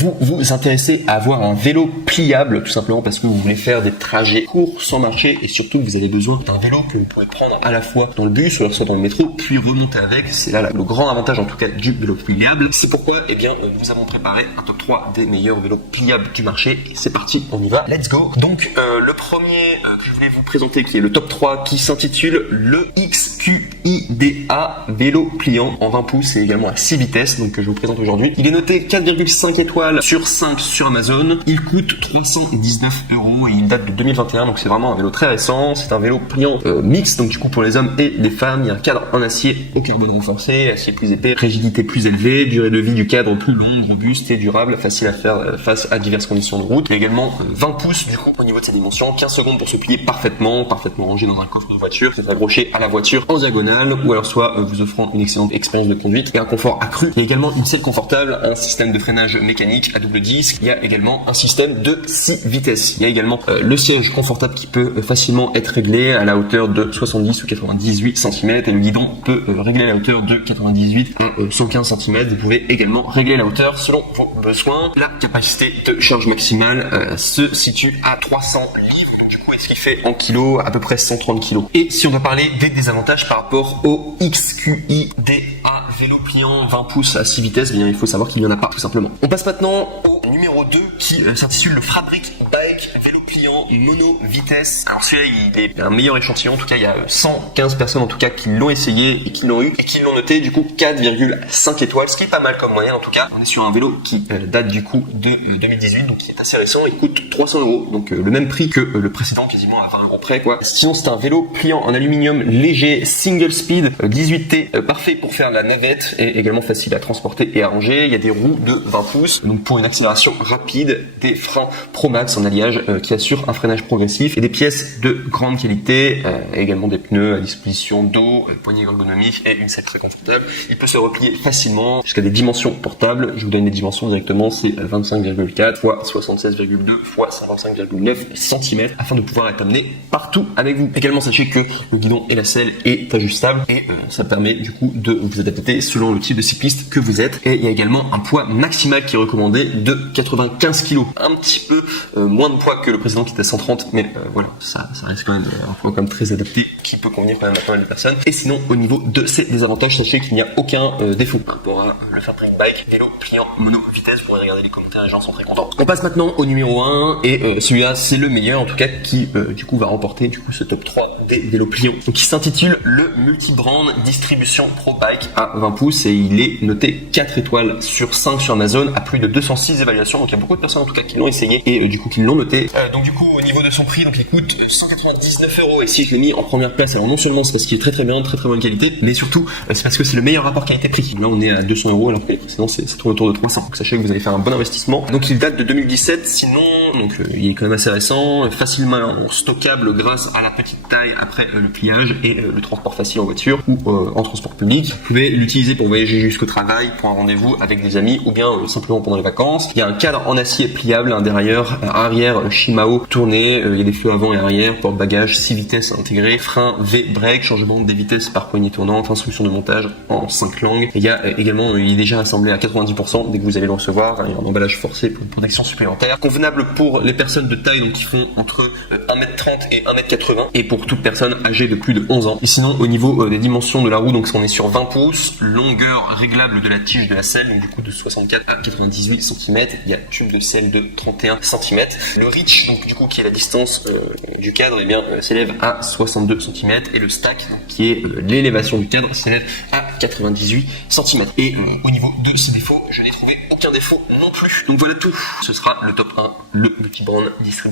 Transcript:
vous vous intéressez à avoir un vélo pliable, tout simplement parce que vous voulez faire des trajets courts sans marcher et surtout que vous avez besoin d'un vélo que vous pouvez prendre à la fois dans le bus ou alors soit dans le métro puis remonter avec. C'est là le grand avantage en tout cas du vélo pliable. C'est pourquoi nous avons préparé un top 3 des meilleurs vélos pliables du marché. Et c'est parti, on y va, let's go. Donc le premier que je voulais vous présenter qui est le top 3 qui s'intitule le XQIDA vélo pliant en 20 pouces et également à 6 vitesses, donc que je vous présente aujourd'hui. Il est noté 4,5 étoiles sur 5 sur Amazon. Il coûte 319 € et il date de 2021, donc c'est vraiment un vélo très récent. C'est un vélo pliant mixte, donc du coup pour les hommes et les femmes. Il y a un cadre en acier au carbone renforcé, acier plus épais, rigidité plus élevée, durée de vie du cadre plus longue, robuste et durable, facile à faire face à diverses conditions de route. Il y a également 20 pouces du coup au niveau de ses dimensions, 15 secondes pour se plier parfaitement rangé dans un coffre de voiture, c'est accroché à la voiture en diagonale ou alors soit vous offrant une excellente expérience de conduite et un confort accru. Il y a également une selle confortable, un système de freinage mécanique à double disque. Il y a également un système de 6 vitesses. Il y a également le siège confortable qui peut facilement être réglé à la hauteur de 70 ou 98 cm et le guidon peut régler la hauteur de 98 à 115 cm. Vous pouvez également régler la hauteur selon vos besoins. La capacité de charge maximale se situe à 300 livres. Du coup, ce qui fait en kilos à peu près 130 kg. Et si on doit parler des désavantages par rapport au XQIDA vélo pliant 20 pouces à 6 vitesses, bien il faut savoir qu'il n'y en a pas tout simplement. On passe maintenant au numéro 2 qui s'intitule le Fabric Bike vélo pliant mono vitesse. Alors celui-là il est un meilleur échantillon, en tout cas il y a 115 personnes en tout cas qui l'ont essayé et qui l'ont eu et qui l'ont noté du coup 4,5 étoiles, ce qui est pas mal comme moyenne en tout cas. On est sur un vélo qui date du coup de 2018, donc qui est assez récent. Il coûte 300 €, donc le même prix que le précédent, quasiment à 20 € près quoi. Sinon c'est un vélo pliant en aluminium léger single speed 18T, parfait pour faire la navette et également facile à transporter et à ranger. Il y a des roues de 20 pouces donc pour une accélération rapide, des freins Pro Max en alliage qui assurent un freinage progressif et des pièces de grande qualité, également des pneus à disposition d'eau, poignée ergonomique et une selle très confortable. Il peut se replier facilement jusqu'à des dimensions portables. Je vous donne les dimensions directement, c'est 25,4 x 76,2 x 55,9 cm afin de pouvoir être amené partout avec vous. Également sachez que le guidon et la selle est ajustable et ça permet du coup de vous adapter selon le type de cycliste que vous êtes. Et il y a également un poids maximal qui est recommandé de 95 kg, un petit peu moins de poids que le précédent qui était à 130, mais voilà, ça reste quand même un poids quand même très adapté qui peut convenir quand même à pas mal de personnes. Et sinon au niveau de ces désavantages, sachez qu'il n'y a aucun défaut par rapport à le Fabric Bike vélo pliant mono vitesse. Vous pourrez regarder les commentaires, les gens sont très contents. On passe maintenant au numéro 1 et celui-là c'est le meilleur en tout cas qui du coup va remporter du coup ce top 3 des vélos pliants. Donc qui s'intitule le Multibrand Distribution Pro Bike à 20 pouces et il est noté 4 étoiles sur 5 sur Amazon à plus de 206 évaluations. Donc il y a beaucoup de personnes en tout cas qui l'ont essayé et du coup qui l'ont noté. Donc du coup au niveau de son prix, donc il coûte 199 € et si je l'ai mis en première place, alors non seulement c'est parce qu'il est très bien, très bonne qualité, mais surtout c'est parce que c'est le meilleur rapport qualité-prix. Là on est à 200 € alors que les précédents c'est tourne autour de 300. Donc sachez que vous allez faire un bon investissement. Donc il date de 2017, sinon donc il est quand même assez récent, facilement stockable grâce à la petite taille après le pliage et le transport facile en voiture ou en transport public. Vous pouvez l'utiliser pour voyager jusqu'au travail, pour un rendez-vous avec des amis ou bien simplement pendant les vacances. Il y a un cadre en acier pliable, un derrière, arrière Shimano tourné, il y a des feux avant et arrière, porte-bagages, 6 vitesses intégrées, frein V-break, changement des vitesses par poignée tournante, instruction de montage en 5 langues. Et il y a également, il est déjà assemblé à 90% dès que vous allez le recevoir, il y a un emballage forcé pour une protection supplémentaire. Convenable pour les personnes de taille donc qui font entre 1m30 et 1m80 et pour toute personne âgée de plus de 11 ans. Et sinon au niveau des dimensions de la roue, donc on est sur 20 pouces, longueur réglable de la tige de la selle, donc du coup de 64 à 98 cm, il y a tube de selle de 31 cm. Le reach, donc du coup qui est la distance du cadre, eh bien s'élève à 62 cm et le stack donc, qui est l'élévation du cadre s'élève à 98 cm. Et au niveau de ses défauts, je n'ai trouvé aucun défaut non plus. Donc voilà tout. Ce sera le top 1, le Multibrand Distribution.